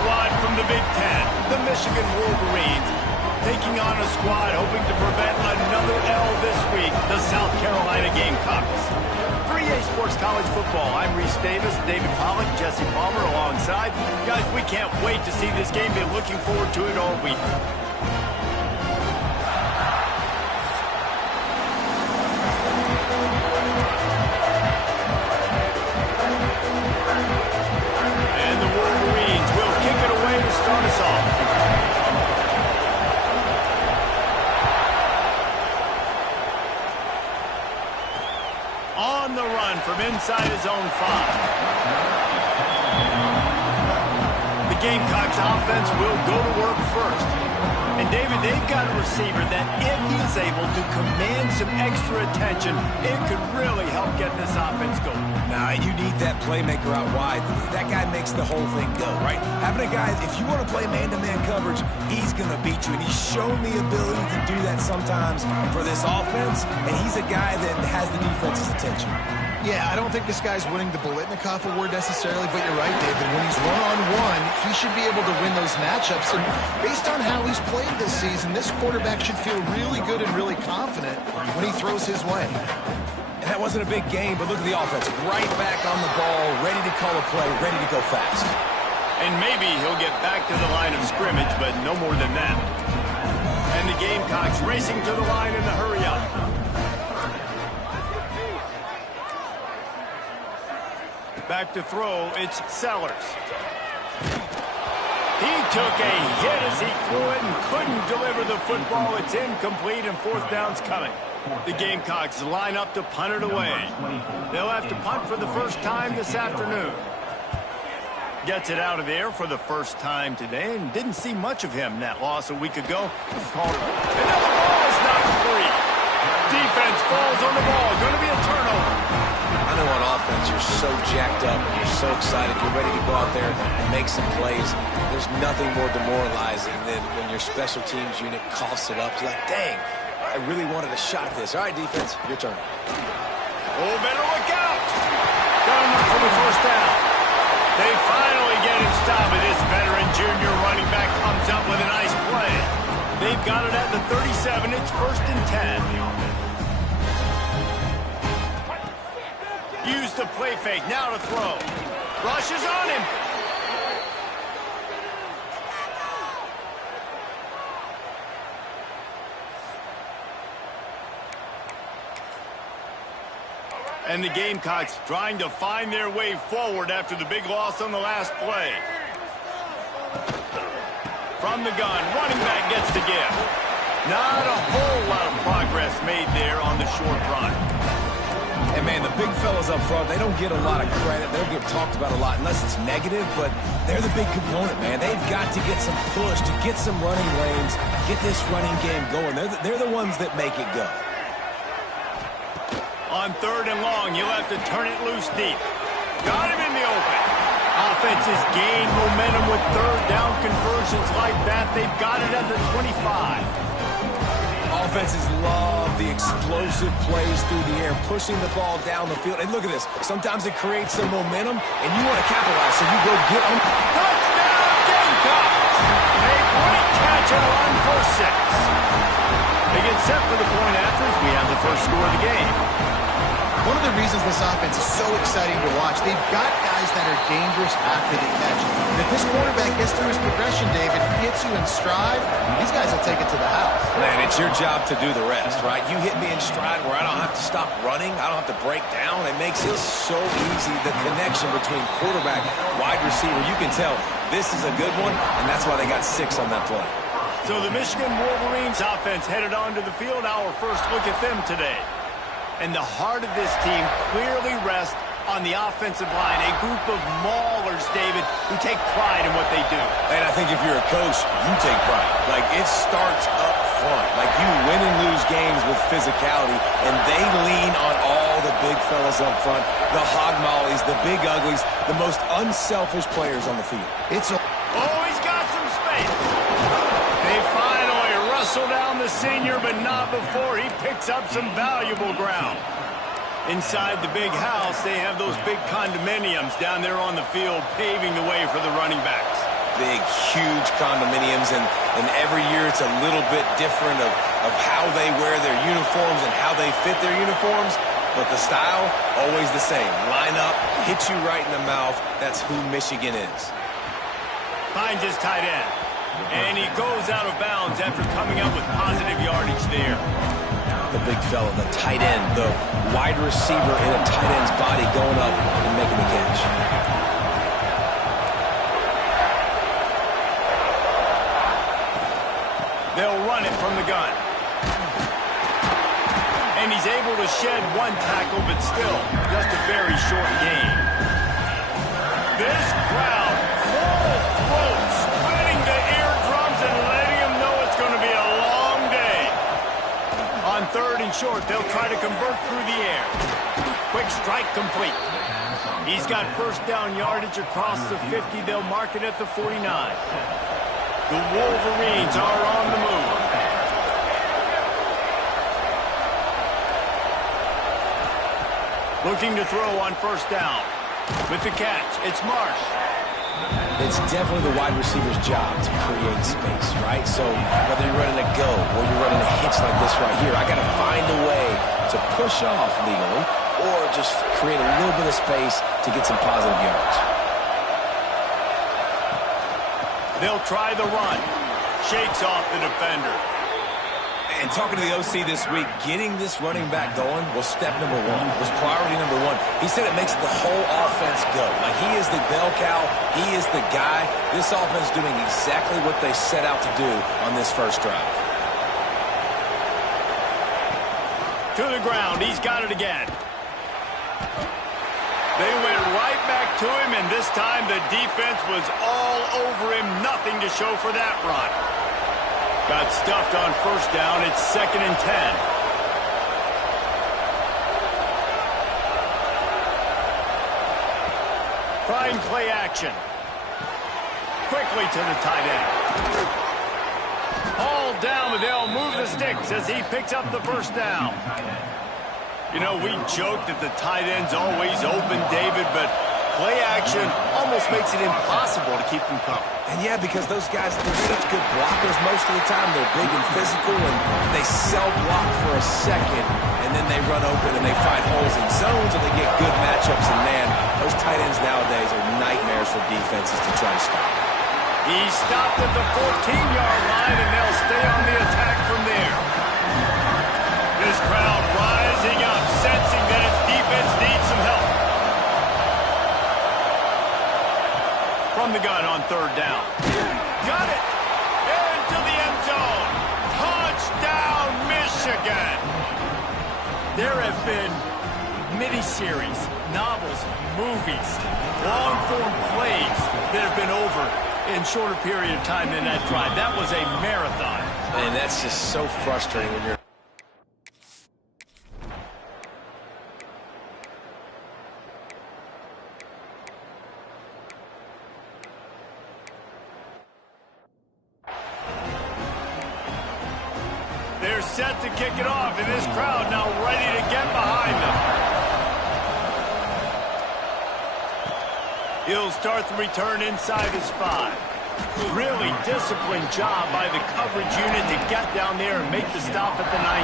squad from the Big Ten, the Michigan Wolverines, taking on a squad hoping to prevent another L this week, the South Carolina Gamecocks. 3A Sports College Football, I'm Reese Davis, David Pollock, Jesse Palmer alongside. Guys, we can't wait to see this game. Been looking forward to it all week. And the Wolverines will kick it away to start us off. On the run from inside his own 5. The Gamecocks offense will go to work first. And David, they've got a receiver that if he's able to command some extra attention, it could really help get this offense going. Nah, you need that playmaker out wide. That guy makes the whole thing go, right? Having a guy, if you want to play man-to-man coverage, he's going to beat you. And he's shown the ability to do that sometimes for this offense. And he's a guy that has the defense's attention. Yeah, I don't think this guy's winning the Bolitnikoff award necessarily, but you're right, David. When he's one-on-one, he should be able to win those matchups. And based on how he's played this season, this quarterback should feel really good and really confident when he throws his way. And that wasn't a big game, but look at the offense. Right back on the ball, ready to call a play, ready to go fast. And maybe he'll get back to the line of scrimmage, but no more than that. And the Gamecocks racing to the line in the hurry-up. Back to throw, it's Sellers. He took a hit as he threw it and couldn't deliver the football. It's incomplete and fourth down's coming. The Gamecocks line up to punt it away. They'll have to punt for the first time this afternoon. Gets it out of the air for the first time today and didn't see much of him in that loss a week ago. And now the ball is knocked free. Defense falls on the ball. Going to be a turnover. I know on offense you're so jacked up and you're so excited. You're ready to go out there and make some plays. There's nothing more demoralizing than when your special teams unit coughs it up. You're like, dang, I really wanted a shot at this. All right, defense, your turn. Oh, better look out. Got enough for the first down. They finally get him stopped, but this veteran junior running back comes up with a nice play. They've got it at the 37. It's 1st and 10. Use the play fake, now to throw. Rushes on him. And the Gamecocks trying to find their way forward after the big loss on the last play. From the gun, running back gets the give. Not a whole lot of progress made there on the short run. And, man, the big fellas up front, they don't get a lot of credit. They don't get talked about a lot unless it's negative, but they're the big component, man. They've got to get some push, to get some running lanes, get this running game going. They're the ones that make it go. On 3rd and long, you'll have to turn it loose deep. Got him in the open. Offenses gain momentum with 3rd down conversions like that. They've got it at the 25. Offenses love the explosive plays through the air, pushing the ball down the field. And look at this. Sometimes it creates some momentum, and you want to capitalize, so you go get them. Touchdown, Gamecocks! A great catch and run for 6. They get set for the point after as we have the first score of the game. One of the reasons this offense is so exciting to watch, they've got guys that are dangerous after the catch. And if this quarterback gets through his progression, David, he hits you in stride, these guys will take it to the house. Man, it's your job to do the rest, right? You hit me in stride where I don't have to stop running. I don't have to break down. It makes it so easy, the connection between quarterback, wide receiver. You can tell this is a good one, and that's why they got 6 on that play. So the Michigan Wolverines offense headed onto the field. Our first look at them today. And the heart of this team clearly rests on the offensive line. A group of maulers, David, who take pride in what they do. And I think if you're a coach, you take pride. Like, it starts up front. Like, you win and lose games with physicality, and they lean on all the big fellas up front, the hog mollies, the big uglies, the most unselfish players on the field. Oh, he's got some space. They finally wrestle down the senior, but not before he picks up some valuable ground. Inside the big house, they have those big condominiums down there on the field, paving the way for the running backs. big, huge condominiums, and every year it's a little bit different of how they wear their uniforms and how they fit their uniforms. But the style, always the same. Line up, hit you right in the mouth. That's who Michigan is. Finds his tight end. And he goes out of bounds after coming up with positive yardage there. The big fella, the tight end, the wide receiver in a tight end's body going up and making the catch. They'll run it from the gun. And he's able to shed one tackle, but still just a very short gain. This crowd, full throat, splitting the eardrums and letting him know it's going to be a long day. On 3rd and short, they'll try to convert through the air. Quick strike complete. He's got first down yardage across the 50. They'll mark it at the 49. The Wolverines are on the move. Looking to throw on first down. With the catch, it's Marsh. It's definitely the wide receiver's job to create space, right? So whether you're running a go or you're running a hitch like this right here, I got to find a way to push off legally or just create a little bit of space to get some positive yards. They'll try the run. Shakes off the defender. And talking to the OC this week, getting this running back going was step number one, was priority number one. He said it makes the whole offense go. Like, he is the bell cow. He is the guy. This offense is doing exactly what they set out to do on this first drive. To the ground. He's got it again. They went right back to him, and this time the defense was all over him. Nothing to show for that run. Got stuffed on first down. It's 2nd and 10. Trying play action. Quickly to the tight end. All down, but they'll move the sticks as he picks up the first down. You know, we joke that the tight end's always open, David, but play action almost makes it impossible to keep them covered. And yeah, because those guys, they're such good blockers most of the time. They're big and physical, and they sell block for a second, and then they run open and they find holes in zones, and they get good matchups. And man, those tight ends nowadays are nightmares for defenses to try to stop. He stopped at the 14-yard line, and they'll stay on the attack from there. This crowd rising up, sensing that its defense needs some help. From the gun on 3rd down. Got it! Into the end zone. Touchdown, Michigan! There have been miniseries, novels, movies, long-form plays that have been over in shorter period of time than that drive. That was a marathon. And that's just so frustrating when you're... They're set to kick it off, and this crowd now ready to get behind them. He'll start the return inside his 5. Really disciplined job by the coverage unit to get down there and make the stop at the 19.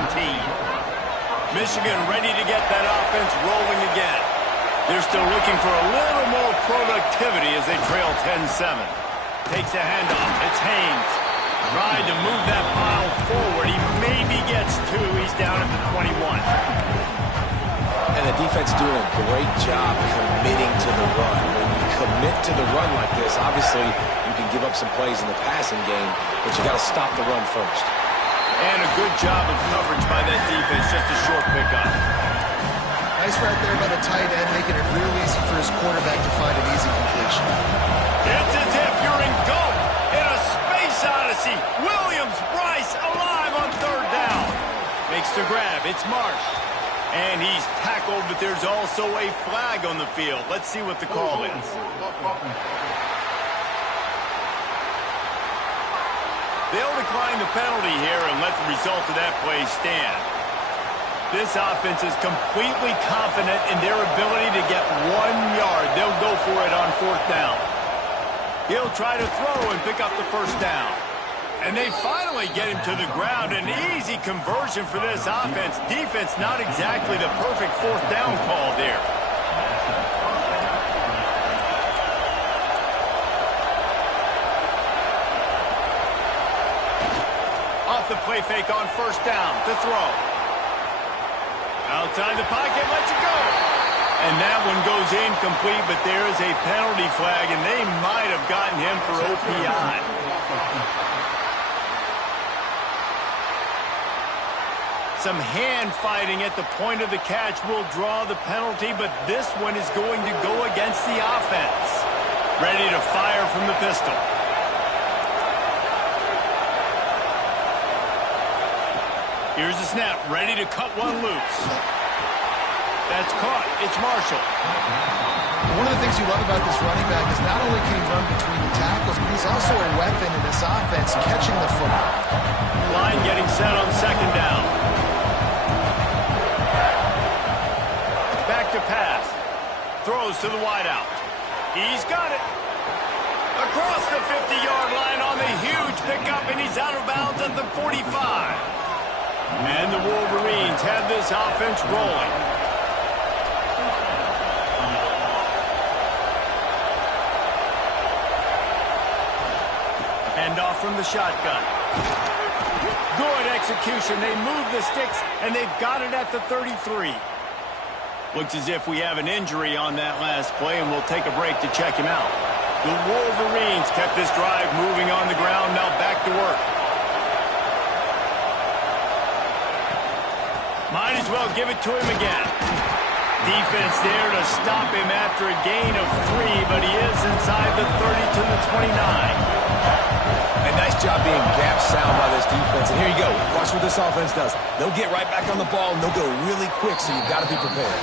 Michigan ready to get that offense rolling again. They're still looking for a little more productivity as they trail 10-7. Takes a handoff. It's Haynes. Tried to move that pile forward. He maybe gets 2. He's down at the 21. And the defense doing a great job committing to the run. When you commit to the run like this, obviously you can give up some plays in the passing game, but you got to stop the run first. And a good job of coverage by that defense. Just a short pickup. Nice right there by the tight end, making it real easy for his quarterback to find an easy completion. It's as if you're engulfed in a space odyssey. Williams, Bryce alive on 3rd down. Makes the grab. It's Marsh. And he's tackled, but there's also a flag on the field. Let's see what the call is. They'll decline the penalty here and let the result of that play stand. This offense is completely confident in their ability to get 1 yard. They'll go for it on 4th down. He'll try to throw and pick up the first down. And they finally get him to the ground. An easy conversion for this offense. Defense, not exactly the perfect fourth down call there. Off the play fake on first down to throw. Outside the pocket, lets it go. And that one goes incomplete, but there is a penalty flag, and they might have gotten him for OPI. Some hand fighting at the point of the catch will draw the penalty, but this one is going to go against the offense. Ready to fire from the pistol. Here's the snap, ready to cut one loose. That's caught. It's Marshall. One of the things you love about this running back is not only can he run between the tackles, but he's also a weapon in this offense, catching the football. Line getting set on second down. Back to pass. Throws to the wideout. He's got it. Across the 50-yard line on the huge pickup, and he's out of bounds at the 45. And the Wolverines have this offense rolling. Hand off from the shotgun. Good execution. They move the sticks, and they've got it at the 33. Looks as if we have an injury on that last play, and we'll take a break to check him out. The Wolverines kept this drive moving on the ground. Now back to work. Might as well give it to him again. Defense there to stop him after a gain of 3, but he is inside the 30 to the 29. A nice job being gap sound by this defense. And here you go. Watch what this offense does. They'll get right back on the ball, and they'll go really quick, so you've got to be prepared.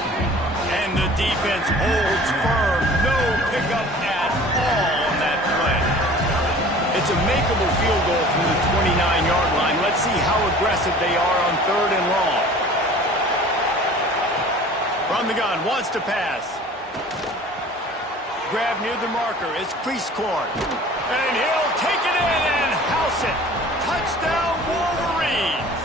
And the defense holds firm. No pickup at all on that play. It's a makeable field goal from the 29-yard line. Let's see how aggressive they are on third and long. From the gun, wants to pass. Grab near the marker. It's Priestcorn. And he'll take it in and house it. Touchdown, Wolverines.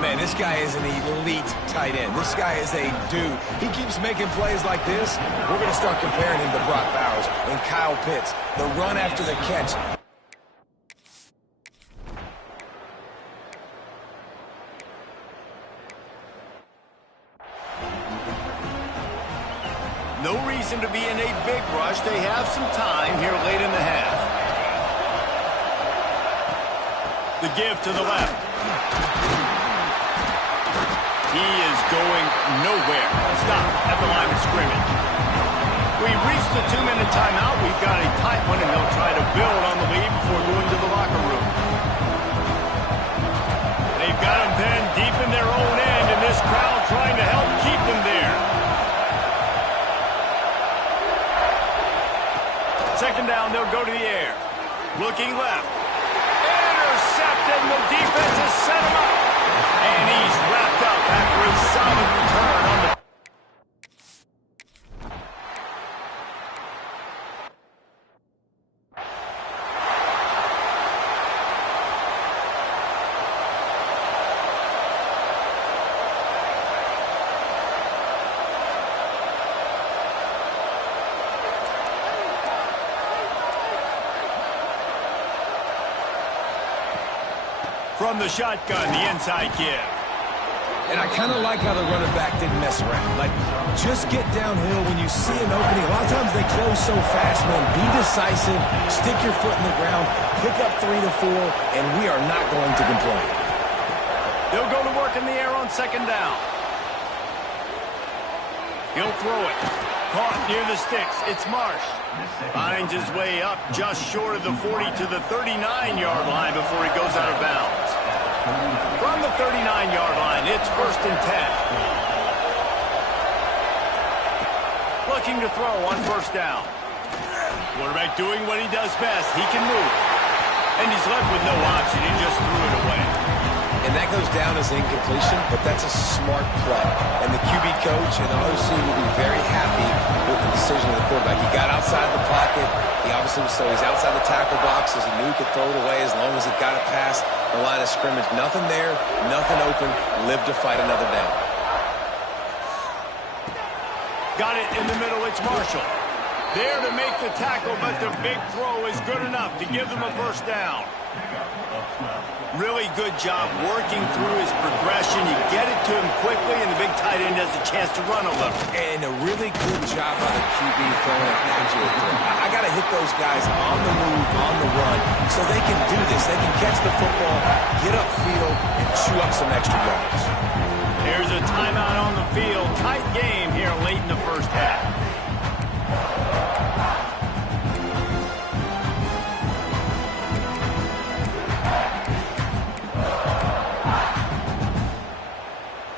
Man, this guy is an elite tight end. This guy is a dude. He keeps making plays like this. We're going to start comparing him to Brock Bowers and Kyle Pitts. The run after the catch. No reason to be in a big rush. They have some time here late in the half. The give to the left. He is going nowhere. Stop at the line of scrimmage. We've reached the 2-minute timeout. We've got a tight one, and they'll try to build on the lead before going to the locker room. They've got them pinned deep in their own end, and this crowd trying to help keep them there. Second down, they'll go to the air. Looking left. Intercepted, and the defense has set him up. And he's wrapped up after a solid return on the... From the shotgun, the inside give. And I kind of like how the running back didn't mess around. Like, just get downhill when you see an opening. A lot of times they close so fast, man. Be decisive, stick your foot in the ground, pick up 3 to 4, and we are not going to complain. They'll go to work in the air on second down. He'll throw it. Caught near the sticks. It's Marsh. Finds his way up just short of the 40 to the 39-yard line before he goes out of bounds. From the 39-yard line, it's 1st and 10. Looking to throw on first down. Quarterback doing what he does best. He can move. And he's left with no option. He just threw it away. And that goes down as incompletion, but that's a smart play. And the QB coach and the OC will be very happy with the decision of the quarterback. He got outside the pocket. He obviously was, so he's outside the tackle box, as he knew he could throw it away as long as he got it past the line of scrimmage. Nothing there, nothing open. Live to fight another down. Got it in the middle. It's Marshall. There to make the tackle, but the big throw is good enough to give them a first down. Really good job working through his progression. You get it to him quickly, and the big tight end has a chance to run a little. And a really good job by the QB throwing an accurate throw. I got to hit those guys on the move, on the run, so they can do this. They can catch the football, get upfield, and chew up some extra yards. Here's a timeout on the field. Tight game here late in the first half.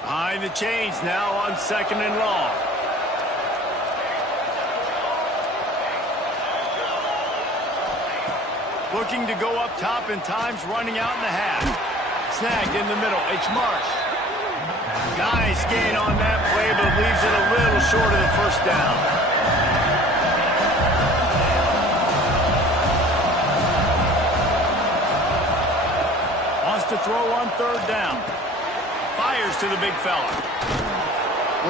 Behind the chains now on 2nd and long. Looking to go up top, and time's running out in the half. Snagged in the middle. It's Marsh. Nice gain on that play, but leaves it a little short of the first down. Wants to throw on 3rd down. Fires to the big fella.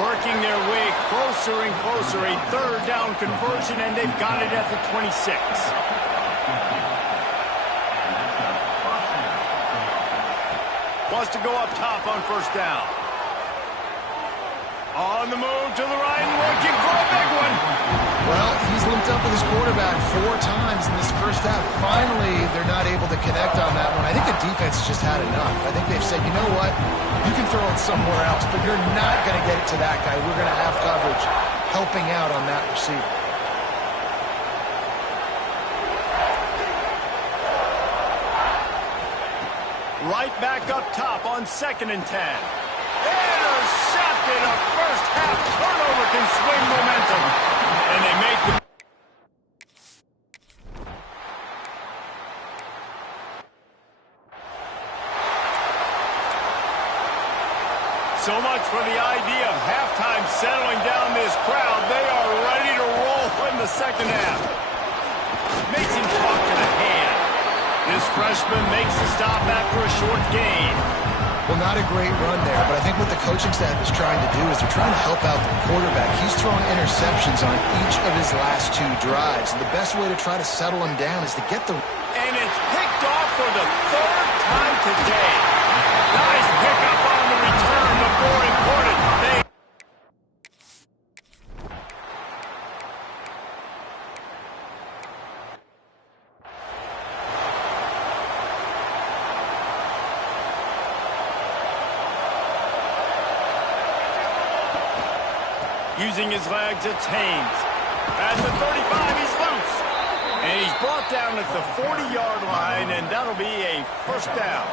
Working their way closer and closer. A 3rd down conversion, and they've got it at the 26. Wants to go up top on 1st down. On the move to the right, looking for a big one. Well, he's linked up with his quarterback 4 times in this first half. Finally, they're not able to connect on that one. I think the defense just had enough. I think they've said, you know what? You can throw it somewhere else, but you're not going to get it to that guy. We're going to have coverage helping out on that receiver. Right back up top on 2nd and 10. Intercepted. A first half turnover can swing momentum. And they make the... So much for the idea of halftime settling down this crowd. They are ready to roll in the second half. Makes him talk to the hand. This freshman makes the stop after a short gain. Well, not a great run there, but I think what the coaching staff is trying to do is they're trying to help out the quarterback. He's thrown interceptions on each of his last 2 drives. And the best way to try to settle him down is to get the... And it's picked off for the 3rd time today. Nice pickup on the return, but more important, using his legs, it's Haynes. At the 35, he's loose. And he's brought down at the 40-yard line, and that'll be a first down.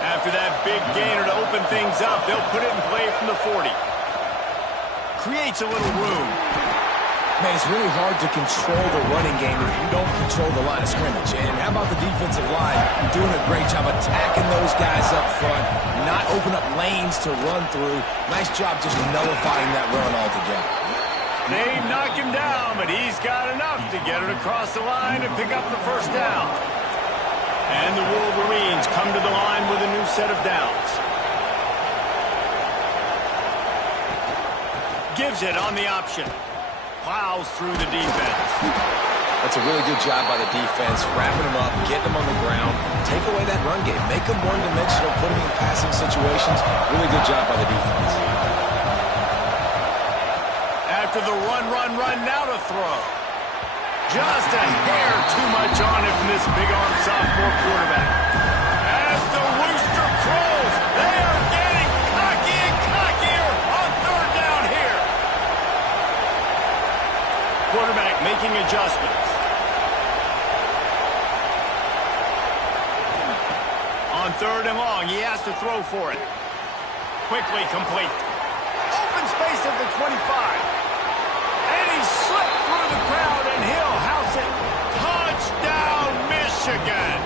After that big gainer to open things up, they'll put it in play from the 40. Creates a little room. Man, it's really hard to control the running game if you don't control the line of scrimmage. And how about the defensive line doing a great job attacking those guys up front, not open up lanes to run through. Nice job just nullifying that run altogether. They knock him down, but he's got enough to get it across the line and pick up the first down. And the Wolverines come to the line with a new set of downs. Gives it on the option. Plows through the defense. That's a really good job by the defense, wrapping them up, getting them on the ground, take away that run game, make them one-dimensional, put them in passing situations. Really good job by the defense. After the run, now to throw. Just a hair too much on it from this big-arm sophomore quarterback. As the rooster crows, they are getting cocky and cockier on 3rd down here. Quarterback making adjustments. On 3rd and long, he has to throw for it. Quickly complete. Open space at the 25. And he slipped through the crowd, and he'll house it. Touchdown, Michigan.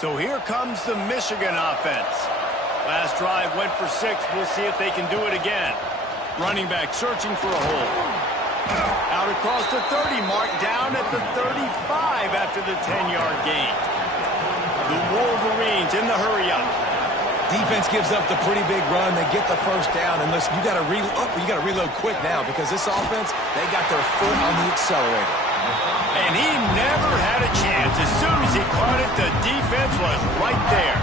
So here comes the Michigan offense. Last drive went for 6. We'll see if they can do it again. Running back searching for a hole. Out across the 30 mark, down at the 35 after the 10-yard gain. The Wolverines in the hurry-up. Defense gives up the pretty big run. They get the first down. And listen, you got to reload quick now because this offense, they got their foot on the accelerator. And he never had a chance. As soon as he caught it, the defense was right there.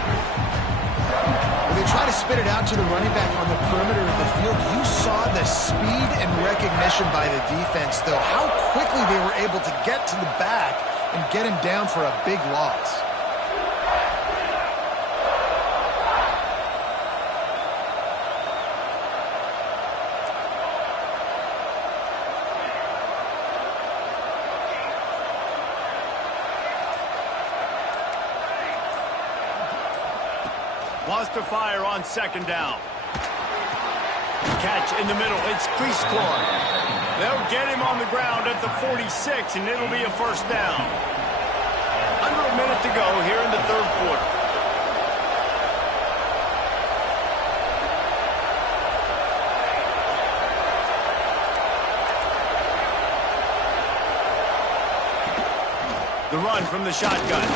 When they try to spit it out to the running back on the perimeter of the field, you saw the speed and recognition by the defense, though, how quickly they were able to get to the back and get him down for a big loss. Wants to fire on second down. Catch in the middle. It's Cleescore. They'll get him on the ground at the 46, and it'll be a first down. Under a minute to go here in the third quarter. The run from the shotgun.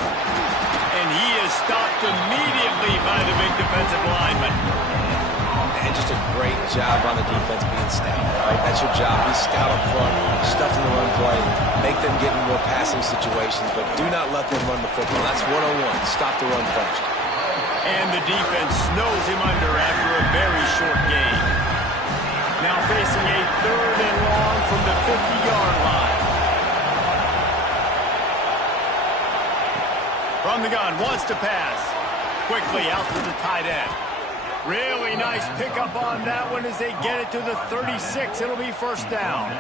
And he is stopped immediately by the big defensive lineman. And just a great job on the defense being stout, right? That's your job. Be stout up front, stuff in the run play, make them get in more passing situations, but do not let them run the football. That's 101. Stop the run first. And the defense snows him under after a very short gain. Now facing a third and long from the 50-yard line. From the gun, wants to pass. Quickly out to the tight end. Really nice pickup on that one as they get it to the 36. It'll be first down.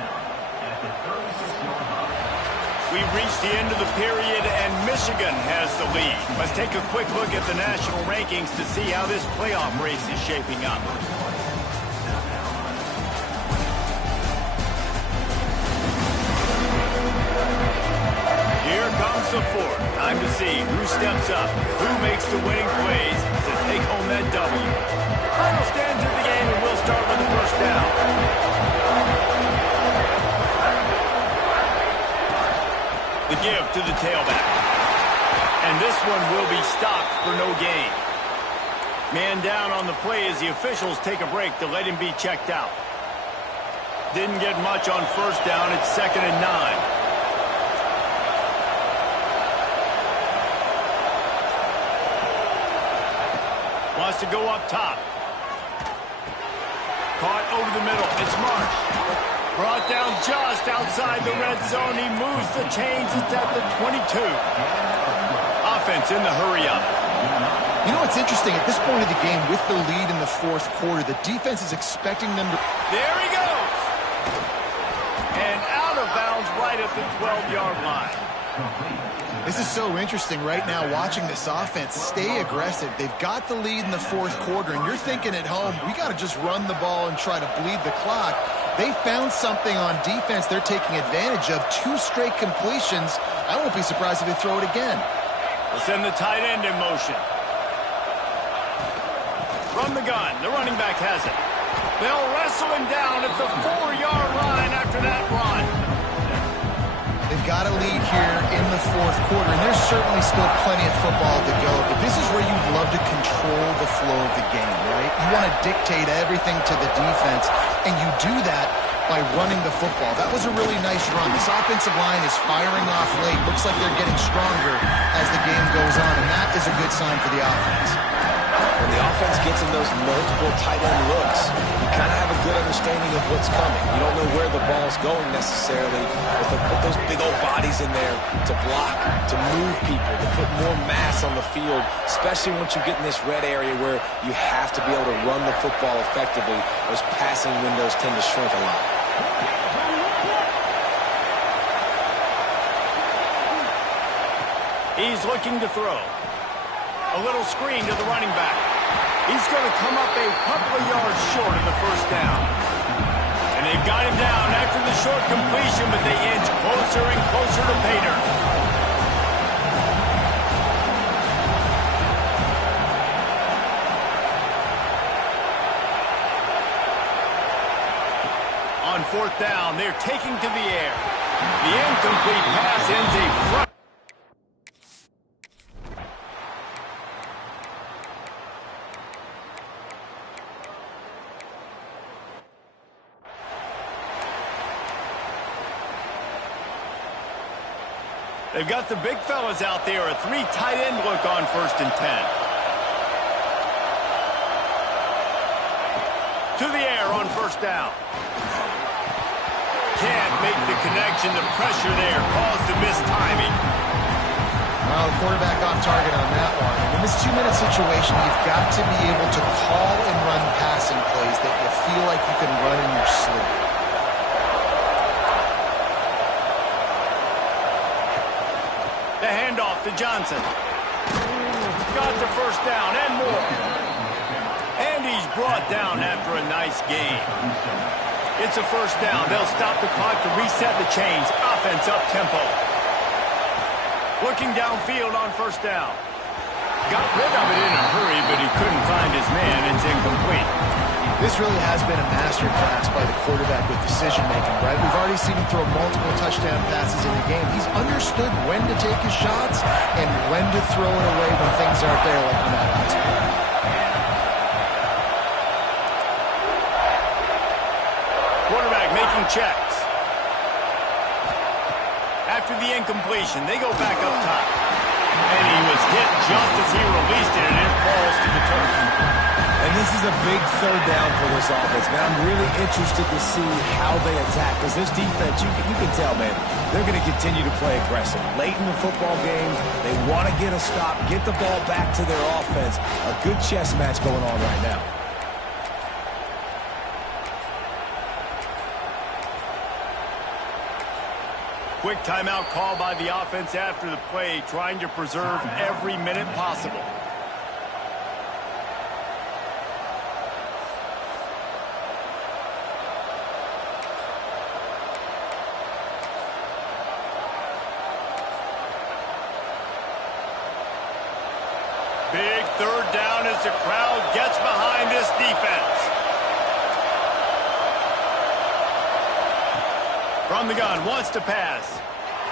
We've reached the end of the period, and Michigan has the lead. Let's take a quick look at the national rankings to see how this playoff race is shaping up. Here comes the fourth. Time to see who steps up, who makes the winning plays to take home that W. Final stands of the game, and we'll start with the first down. The give to the tailback. And this one will be stopped for no gain. Man down on the play as the officials take a break to let him be checked out. Didn't get much on first down. It's 2nd and 9. Wants to go up top. Caught over the middle. It's Marsh. Brought down just outside the red zone. He moves the chains. It's at the 22. Offense in the hurry-up. You know what's interesting? At this point of the game, with the lead in the fourth quarter, the defense is expecting them to... There he goes! And out of bounds right at the 12-yard line. This is so interesting right now, watching this offense stay aggressive. They've got the lead in the fourth quarter, and you're thinking at home, we got to just run the ball and try to bleed the clock. They found something on defense they're taking advantage of. 2 straight completions. I won't be surprised if they throw it again. We'll send the tight end in motion. From the gun, the running back has it. They'll wrestle him down at the 4-yard line after that run. They've got a lead here in the fourth quarter, and there's certainly still plenty of football to go, but this is where you'd love to control the flow of the game, right? You want to dictate everything to the defense, and you do that by running the football. That was a really nice run. This offensive line is firing off late. Looks like they're getting stronger as the game goes on, and that is a good sign for the offense. When the offense gets in those multiple tight end looks, you kind of have a good understanding of what's coming. You don't know where the ball's going necessarily, but they put those big old bodies in there to block, to move people, to put more mass on the field, especially once you get in this red area where you have to be able to run the football effectively. Those passing windows tend to shrink a lot. He's looking to throw. A little screen to the running back. He's going to come up a couple of yards short of the first down. And they've got him down after the short completion, but they inch closer and closer to pay dirt. fourth down. They're taking to the air. The incomplete pass ends a front. They've got the big fellas out there. A 3 tight end look on 1st and 10. To the air on 1st down. Can't make the connection. The pressure there caused the missed timing. Well, the quarterback off target on that one. In this 2-minute situation, you've got to be able to call and run passing plays that you feel like you can run in your sleep. The handoff to Johnson. Got the 1st down and more. And he's brought down after a nice gain. It's a 1st down. They'll stop the clock to reset the chains. Offense up tempo. Looking downfield on 1st down. Got rid of it in a hurry, but he couldn't find his man. It's incomplete. This really has been a masterclass by the quarterback with decision-making, right? We've already seen him throw multiple touchdown passes in the game. He's understood when to take his shots and when to throw it away when things aren't there, like on that last play. Quarterback making checks. After the incompletion, they go back up top. And he was hit just as he released it, and it falls to the turf. And this is a big 3rd down for this offense, man. I'm really interested to see how they attack, because this defense, you can tell, man, they're going to continue to play aggressive. Late in the football game, they want to get a stop, get the ball back to their offense. A good chess match going on right now. Quick timeout call by the offense after the play, trying to preserve every minute possible. Big 3rd down as the crowd gets behind this defense. From the gun, wants to pass.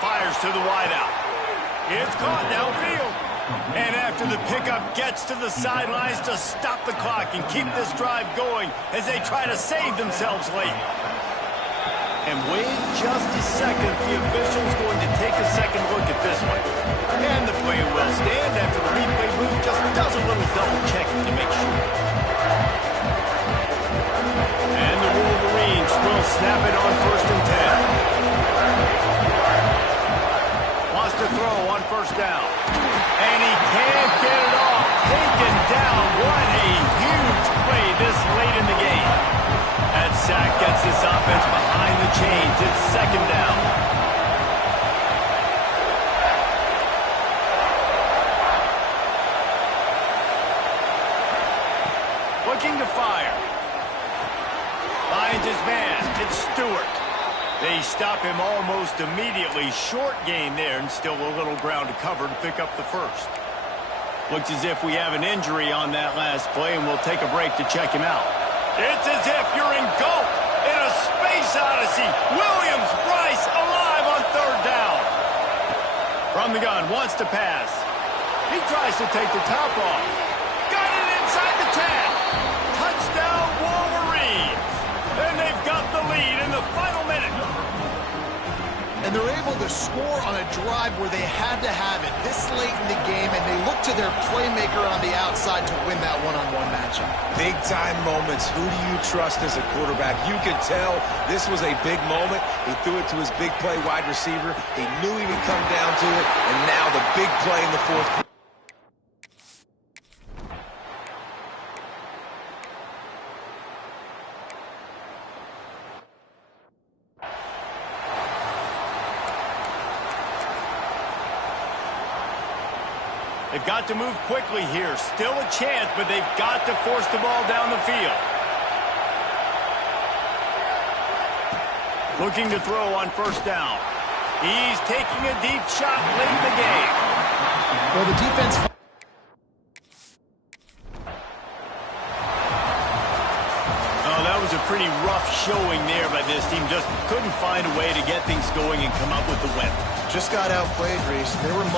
Fires to the wideout. It's caught downfield. And after the pickup, gets to the sidelines to stop the clock and keep this drive going as they try to save themselves late. And wait just a second. The official's going to take a second look at this one. And the play will stand after the replay booth just does a little double checking to make sure. And the Wolverines will snap it on 1st and 10. Wants to throw on 1st down. And he can't get it off. Taken down. What a huge play this late in the game. That sack gets this offense behind the chains. It's 2nd down. Looking to fire. Finds his man. It's Stewart. They stop him almost immediately. Short gain there and still a little ground to cover to pick up the 1st. Looks as if we have an injury on that last play, and we'll take a break to check him out. It's as if you're engulfed in a space odyssey. Williams-Brice alive on 3rd down. From the gun, wants to pass. He tries to take the top off. Got it inside the 10. Touchdown, Wolverines. And they've got the lead in the final minute. And they're able to score on a drive where they had to have it this late in the game, and they look to their playmaker on the outside to win that one-on-one matchup. Big-time moments. Who do you trust as a quarterback? You could tell this was a big moment. He threw it to his big play wide receiver. He knew he would come down to it, and now the big play in the 4th quarter. They've got to move quickly here. Still a chance, but they've got to force the ball down the field. Looking to throw on 1st down. He's taking a deep shot late in the game. Well, the defense... Oh, that was was a pretty rough showing there by this team. Just couldn't find a way to get things going and come up with the win. Just got outplayed, Reese. There were moments